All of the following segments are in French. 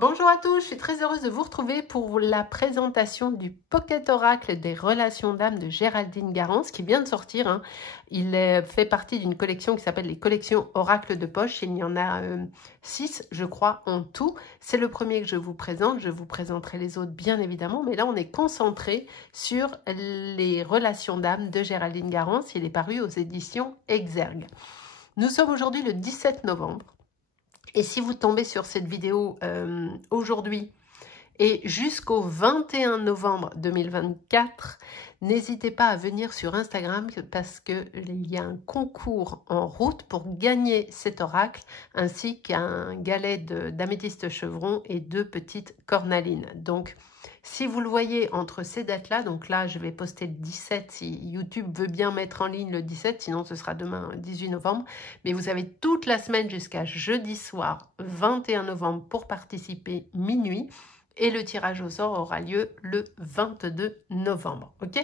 Bonjour à tous, je suis très heureuse de vous retrouver pour la présentation du Pocket Oracle des relations d'âme de Géraldine Garance qui vient de sortir. Il fait partie d'une collection qui s'appelle les collections Oracle de poche. Il y en a 6, je crois, en tout. C'est le premier que je vous présente. Je vous présenterai les autres, bien évidemment. Mais là, on est concentré sur les relations d'âme de Géraldine Garance. Il est paru aux éditions Exergue. Nous sommes aujourd'hui le 17 novembre. Et si vous tombez sur cette vidéo aujourd'hui et jusqu'au 21 novembre 2024, n'hésitez pas à venir sur Instagram parce qu'il y a un concours en route pour gagner cet oracle, ainsi qu'un galet d'améthyste chevron et 2 petites cornalines. Donc, si vous le voyez entre ces dates-là, donc là, je vais poster le 17 si YouTube veut bien mettre en ligne le 17, sinon ce sera demain, 18 novembre. Mais vous avez toute la semaine jusqu'à jeudi soir, 21 novembre, pour participer minuit. Et le tirage au sort aura lieu le 22 novembre. Ok,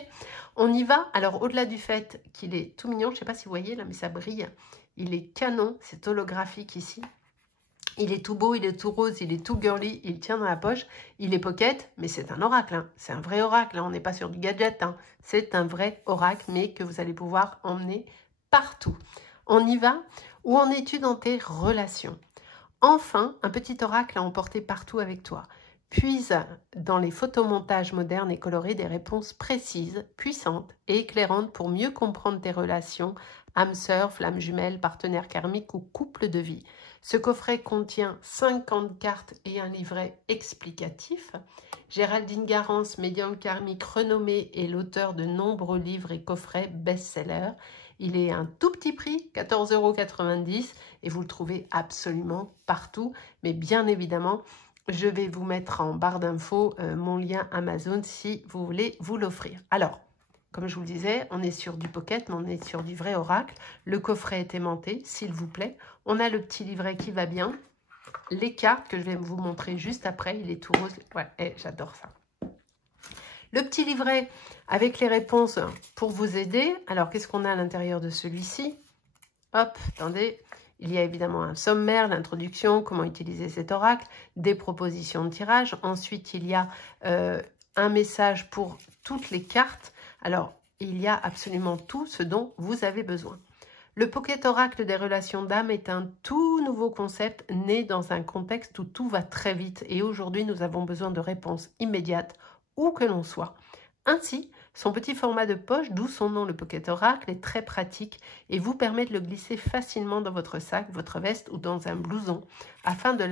on y va. Alors, au-delà du fait qu'il est tout mignon, je ne sais pas si vous voyez là, mais ça brille. Il est canon, c'est holographique ici. Il est tout beau, il est tout rose, il est tout girly, il tient dans la poche, il est pocket, mais c'est un oracle, hein. C'est un vrai oracle, hein. On n'est pas sur du gadget, hein. C'est un vrai oracle, mais que vous allez pouvoir emmener partout. On y va? Où en es-tu dans tes relations? Enfin, un petit oracle à emporter partout avec toi. Puise dans les photomontages modernes et colorés des réponses précises, puissantes et éclairantes pour mieux comprendre tes relations, âme sœur, flamme jumelle, partenaire karmique ou couple de vie. Ce coffret contient 50 cartes et un livret explicatif. Géraldine Garance, médium karmique renommée, est l'auteur de nombreux livres et coffrets best-sellers. Il est un tout petit prix, 14,90 € et vous le trouvez absolument partout. Mais bien évidemment, je vais vous mettre en barre d'infos mon lien Amazon si vous voulez vous l'offrir. Alors, comme je vous le disais, on est sur du pocket, mais on est sur du vrai oracle. Le coffret est aimanté, s'il vous plaît. On a le petit livret qui va bien. Les cartes que je vais vous montrer juste après, il est tout rose. Ouais, j'adore ça. Le petit livret avec les réponses pour vous aider. Alors, qu'est-ce qu'on a à l'intérieur de celui-ci? Hop, attendez. Il y a évidemment un sommaire, l'introduction, comment utiliser cet oracle, des propositions de tirage. Ensuite, il y a un message pour toutes les cartes. Alors, il y a absolument tout ce dont vous avez besoin. Le Pocket Oracle des relations d'âme est un tout nouveau concept né dans un contexte où tout va très vite. Et aujourd'hui, nous avons besoin de réponses immédiates, où que l'on soit. Ainsi, son petit format de poche, d'où son nom le Pocket Oracle, est très pratique et vous permet de le glisser facilement dans votre sac, votre veste ou dans un blouson afin de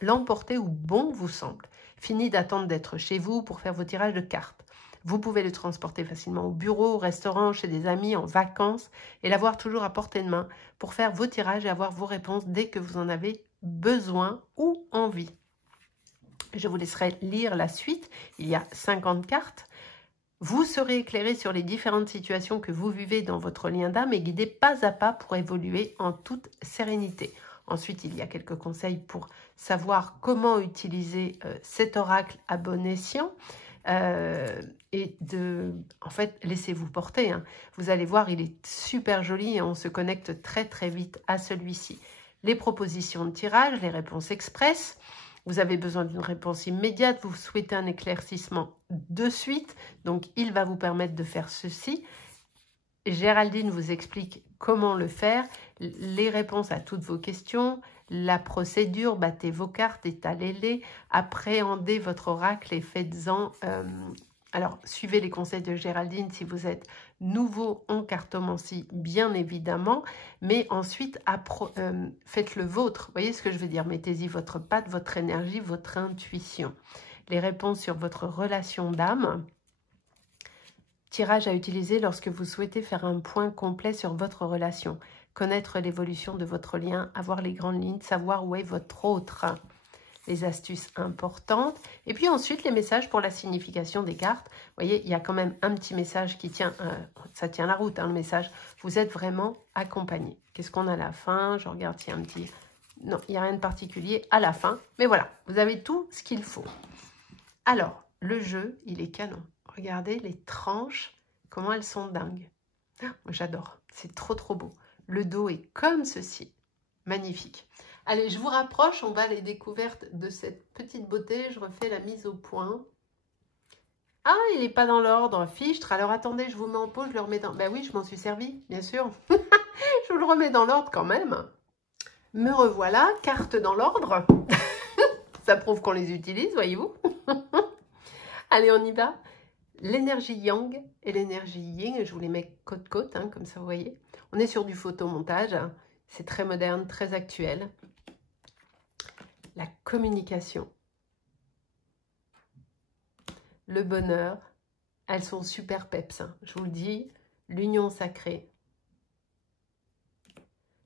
l'emporter où bon vous semble. Fini d'attendre d'être chez vous pour faire vos tirages de cartes. Vous pouvez le transporter facilement au bureau, au restaurant, chez des amis, en vacances et l'avoir toujours à portée de main pour faire vos tirages et avoir vos réponses dès que vous en avez besoin ou envie. Je vous laisserai lire la suite. Il y a 50 cartes. Vous serez éclairé sur les différentes situations que vous vivez dans votre lien d'âme et guidé pas à pas pour évoluer en toute sérénité. Ensuite, il y a quelques conseils pour savoir comment utiliser cet oracle à bon escient. En fait, laissez-vous porter. Vous allez voir, il est super joli et on se connecte très très vite à celui-ci. Les propositions de tirage, les réponses express. Vous avez besoin d'une réponse immédiate, vous souhaitez un éclaircissement de suite, donc il va vous permettre de faire ceci. Géraldine vous explique comment le faire, les réponses à toutes vos questions, la procédure, battez vos cartes, étalez-les, appréhendez votre oracle et faites-en... alors, suivez les conseils de Géraldine si vous êtes nouveau en cartomancie, bien évidemment. Mais ensuite, faites le vôtre. Vous voyez ce que je veux dire? Mettez-y votre patte, votre énergie, votre intuition. Les réponses sur votre relation d'âme. Tirage à utiliser lorsque vous souhaitez faire un point complet sur votre relation. Connaître l'évolution de votre lien, avoir les grandes lignes, savoir où est votre autre. Les astuces importantes. Et puis ensuite, les messages pour la signification des cartes. Vous voyez, il y a quand même un petit message qui tient, ça tient la route, le message. Vous êtes vraiment accompagné. Qu'est-ce qu'on a à la fin? Je regarde s'il y a un petit... Non, il n'y a rien de particulier à la fin. Mais voilà, vous avez tout ce qu'il faut. Alors, le jeu, il est canon. Regardez les tranches, comment elles sont dingues. Moi, j'adore. C'est trop, trop beau. Le dos est comme ceci. Magnifique. Allez, je vous rapproche, on va à les découvertes de cette petite beauté. Je refais la mise au point. Ah, il n'est pas dans l'ordre. Fichtre. Alors attendez, je vous mets en pause, je le remets dans... Ben oui, je m'en suis servi, bien sûr. Je vous le remets dans l'ordre quand même. Me revoilà, carte dans l'ordre. Ça prouve qu'on les utilise, voyez-vous. Allez, on y va. L'énergie yang et l'énergie yin, je vous les mets côte-côte, hein, comme ça, vous voyez. On est sur du photomontage. C'est très moderne, très actuel. La communication. Le bonheur. Elles sont super peps, hein. Je vous le dis. L'union sacrée.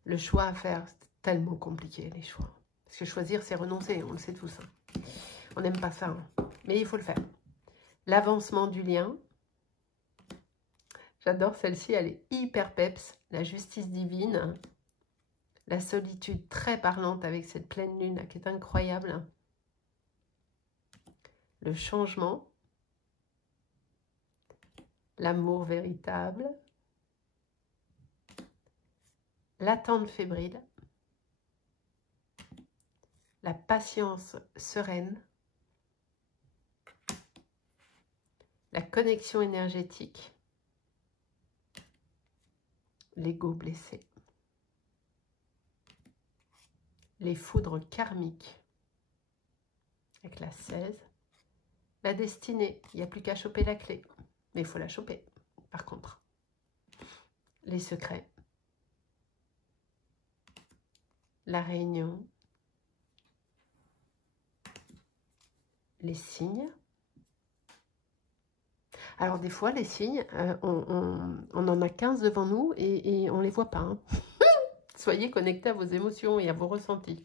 Le choix à faire, c'est tellement compliqué, les choix. Parce que choisir, c'est renoncer, on le sait tous. Hein. On n'aime pas ça, hein. Mais il faut le faire. L'avancement du lien. J'adore celle-ci, elle est hyper peps. La justice divine. La solitude très parlante avec cette pleine lune là, qui est incroyable. Le changement. L'amour véritable. L'attente fébrile. La patience sereine. La connexion énergétique. L'ego blessé. Les foudres karmiques. Avec la 16. La destinée. Il n'y a plus qu'à choper la clé. Mais il faut la choper, par contre. Les secrets. La réunion. Les signes. Alors, des fois, les signes, on en a 15 devant nous et on ne les voit pas. Hein. Soyez connectés à vos émotions et à vos ressentis.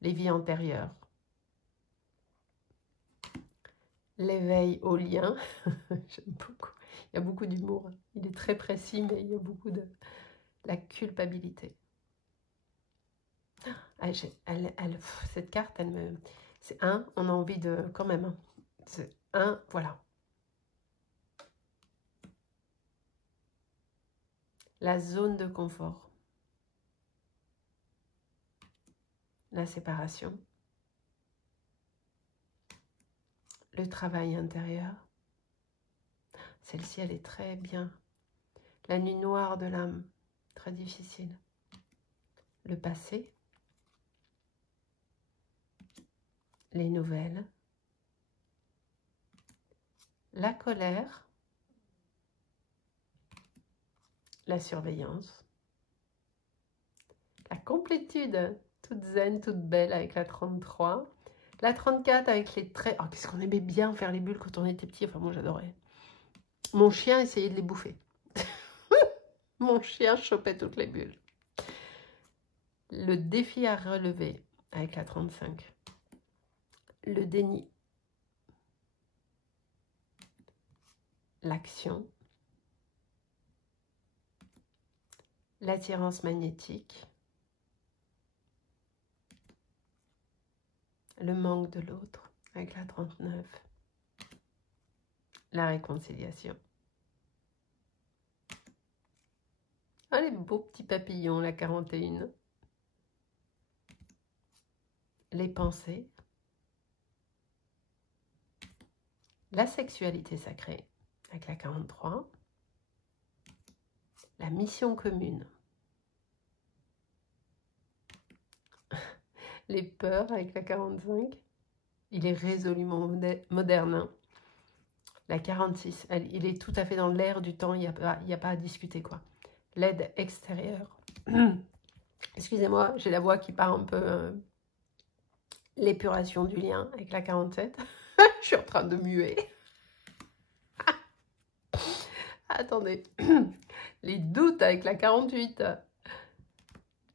Les vies antérieures. L'éveil au lien. J'aime beaucoup. Il y a beaucoup d'humour. Il est très précis, mais il y a beaucoup de... La culpabilité. Cette carte, elle me... C'est un, on a envie de... Quand même. Hein. C'est un, voilà. La zone de confort. La séparation. Le travail intérieur. Celle-ci, elle est très bien. La nuit noire de l'âme. Très difficile. Le passé. Les nouvelles. La colère. La surveillance. La complétude. Toute zen, toute belle avec la 33. La 34 avec les traits. Oh, qu'est-ce qu'on aimait bien faire les bulles quand on était petit. Enfin, moi, j'adorais. Mon chien essayait de les bouffer. Mon chien chopait toutes les bulles. Le défi à relever avec la 35. Le déni. L'action. L'attirance magnétique. Le manque de l'autre avec la 39. La réconciliation. Ah, les beaux petits papillons, la 41. Les pensées. La sexualité sacrée avec la 43. La mission commune. Les peurs avec la 45. Il est résolument moderne. Hein. La 46, il est tout à fait dans l'air du temps, il n'y a pas à discuter, quoi. L'aide extérieure. Excusez-moi, j'ai la voix qui part un peu. L'épuration du lien avec la 47. Je suis en train de muer. Attendez. Les doutes avec la 48.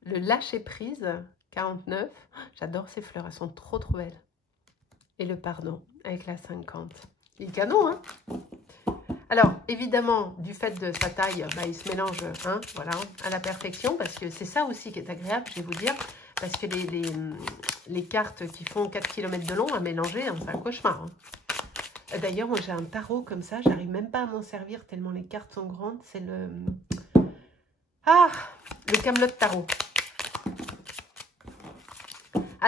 Le lâcher-prise, 49. J'adore ces fleurs, elles sont trop belles. Et le pardon avec la 50. Il est canon, hein. Alors, évidemment, du fait de sa taille, bah, il se mélange hein, voilà, à la perfection, parce que c'est ça aussi qui est agréable, je vais vous dire, parce que les cartes qui font 4 km de long à mélanger, hein, c'est un cauchemar. Hein. D'ailleurs, moi, j'ai un tarot comme ça, j'arrive même pas à m'en servir tellement les cartes sont grandes. C'est le... Ah, le Camelot Tarot.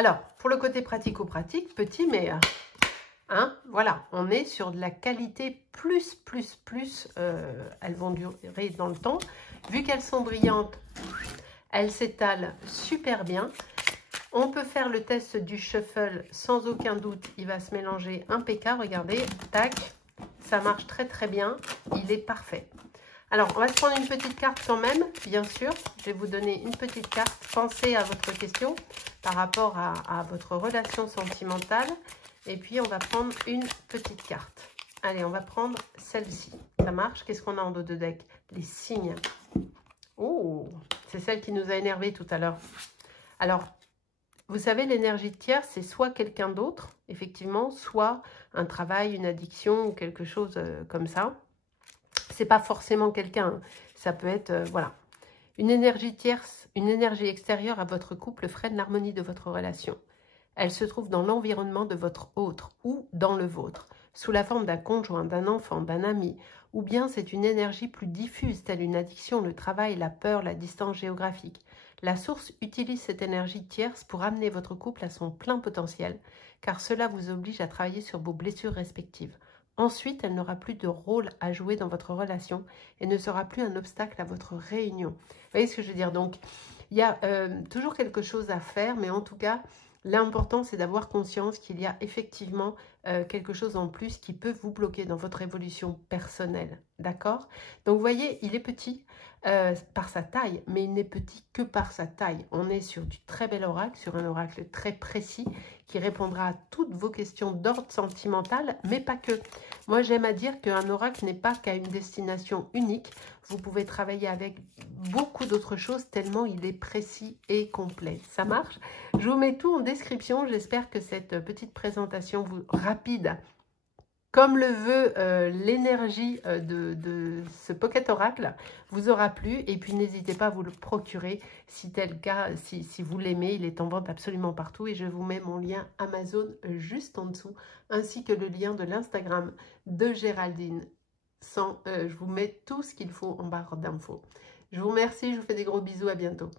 Alors, pour le côté pratico-pratique, petit, mais hein, voilà, on est sur de la qualité plus. Elles vont durer dans le temps. Vu qu'elles sont brillantes, elles s'étalent super bien. On peut faire le test du shuffle sans aucun doute. Il va se mélanger impeccable. Regardez, tac, ça marche très bien. Il est parfait. Alors, on va se prendre une petite carte quand même, bien sûr. Je vais vous donner une petite carte. Pensez à votre question par rapport à votre relation sentimentale. Et puis, on va prendre une petite carte. Allez, on va prendre celle-ci. Ça marche? Qu'est-ce qu'on a en dos de deck? Les signes. Oh, c'est celle qui nous a énervé tout à l'heure. Alors, vous savez, l'énergie de tiers, c'est soit quelqu'un d'autre, effectivement, soit un travail, une addiction ou quelque chose comme ça. C'est pas forcément quelqu'un, hein. Ça peut être, voilà. Une énergie tierce, une énergie extérieure à votre couple freine l'harmonie de votre relation. Elle se trouve dans l'environnement de votre autre ou dans le vôtre, sous la forme d'un conjoint, d'un enfant, d'un ami, ou bien c'est une énergie plus diffuse, telle une addiction, le travail, la peur, la distance géographique. La source utilise cette énergie tierce pour amener votre couple à son plein potentiel, car cela vous oblige à travailler sur vos blessures respectives. Ensuite, elle n'aura plus de rôle à jouer dans votre relation et ne sera plus un obstacle à votre réunion. Vous voyez ce que je veux dire? Donc, il y a toujours quelque chose à faire, mais en tout cas, l'important, c'est d'avoir conscience qu'il y a effectivement quelque chose en plus qui peut vous bloquer dans votre évolution personnelle. D'accord? Donc, vous voyez, il est petit par sa taille, mais il n'est petit que par sa taille. On est sur du très bel oracle, sur un oracle très précis qui répondra à toutes vos questions d'ordre sentimental, mais pas que. Moi, j'aime à dire qu'un oracle n'est pas qu'à une destination unique. Vous pouvez travailler avec beaucoup d'autres choses tellement il est précis et complet. Ça marche? Je vous mets tout en description. J'espère que cette petite présentation rapide, comme le veut l'énergie de ce Pocket Oracle, vous aura plu. Et puis, n'hésitez pas à vous le procurer si tel cas, si vous l'aimez. Il est en vente absolument partout. Et je vous mets mon lien Amazon juste en dessous, ainsi que le lien de l'Instagram de Géraldine. Je vous mets tout ce qu'il faut en barre d'infos. Je vous remercie, je vous fais des gros bisous, à bientôt.